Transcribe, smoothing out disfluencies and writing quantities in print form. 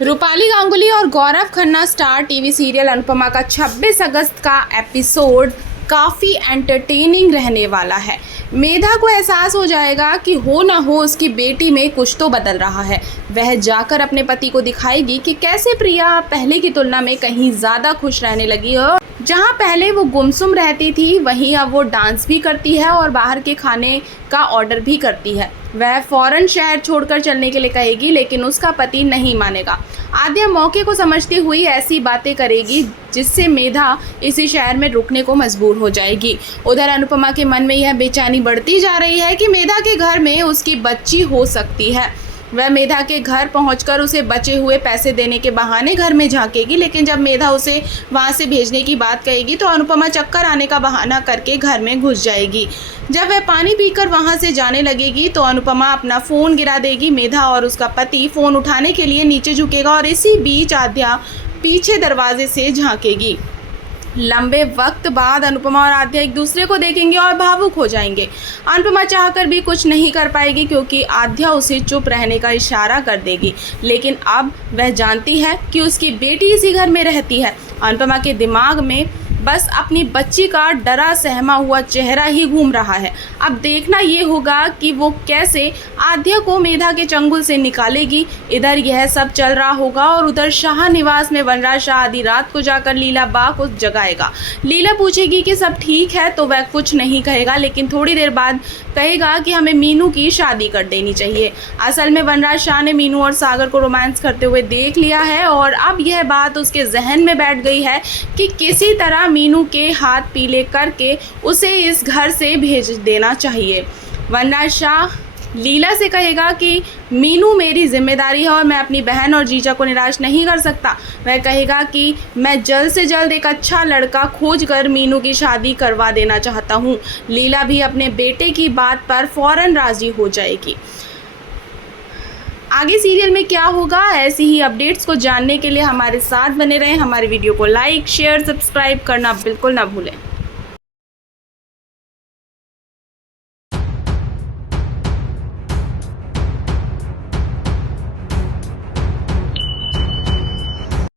रूपाली गांगुली और Gaurav Khanna star TV serial Anupamaa का 26 अगस्त का एपिसोड काफ़ी एंटरटेनिंग रहने वाला है। मेधा को एहसास हो जाएगा कि हो ना हो उसकी बेटी में कुछ तो बदल रहा है। वह जाकर अपने पति को दिखाएगी कि कैसे प्रिया पहले की तुलना में कहीं ज़्यादा खुश रहने लगी है। जहाँ पहले वो गुमसुम रहती थी वहीं अब वो डांस भी करती है और बाहर के खाने का ऑर्डर भी करती है। वह फौरन शहर छोड़कर चलने के लिए कहेगी, लेकिन उसका पति नहीं मानेगा। आद्या मौके को समझती हुई ऐसी बातें करेगी जिससे मेधा इसी शहर में रुकने को मजबूर हो जाएगी। उधर अनुपमा के मन में यह बेचैनी बढ़ती जा रही है कि मेधा के घर में उसकी बच्ची हो सकती है। वह मेधा के घर पहुंचकर उसे बचे हुए पैसे देने के बहाने घर में झांकेगी, लेकिन जब मेधा उसे वहां से भेजने की बात कहेगी तो अनुपमा चक्कर आने का बहाना करके घर में घुस जाएगी। जब वह पानी पीकर वहां से जाने लगेगी तो अनुपमा अपना फ़ोन गिरा देगी। मेधा और उसका पति फ़ोन उठाने के लिए नीचे झुकेगा और इसी बीच आद्या पीछे दरवाजे से झांकेगी। लंबे वक्त बाद अनुपमा और आद्या एक दूसरे को देखेंगे और भावुक हो जाएंगे। अनुपमा चाहकर भी कुछ नहीं कर पाएगी क्योंकि आद्या उसे चुप रहने का इशारा कर देगी, लेकिन अब वह जानती है कि उसकी बेटी इसी घर में रहती है। अनुपमा के दिमाग में बस अपनी बच्ची का डरा सहमा हुआ चेहरा ही घूम रहा है। अब देखना ये होगा कि वो कैसे आद्या को मेधा के चंगुल से निकालेगी। इधर यह सब चल रहा होगा और उधर शाह निवास में वनराज शाह आधी रात को जाकर लीला बा को जगाएगा। लीला पूछेगी कि सब ठीक है तो वह कुछ नहीं कहेगा, लेकिन थोड़ी देर बाद कहेगा कि हमें मीनू की शादी कर देनी चाहिए। असल में वनराज शाह ने मीनू और सागर को रोमांस करते हुए देख लिया है और अब यह बात उसके जहन में बैठ गई है कि किसी तरह मीनू के हाथ पीले करके उसे इस घर से भेज देना चाहिए। वनराज शाह लीला से कहेगा कि मीनू मेरी जिम्मेदारी है और मैं अपनी बहन और जीजा को निराश नहीं कर सकता। वह कहेगा कि मैं जल्द से जल्द एक अच्छा लड़का खोजकर मीनू की शादी करवा देना चाहता हूँ। लीला भी अपने बेटे की बात पर फौरन राजी हो जाएगी। आगे सीरियल में क्या होगा, ऐसी ही अपडेट्स को जानने के लिए हमारे साथ बने रहें। हमारे वीडियो को लाइक, शेयर, सब्सक्राइब करना बिल्कुल ना भूलें।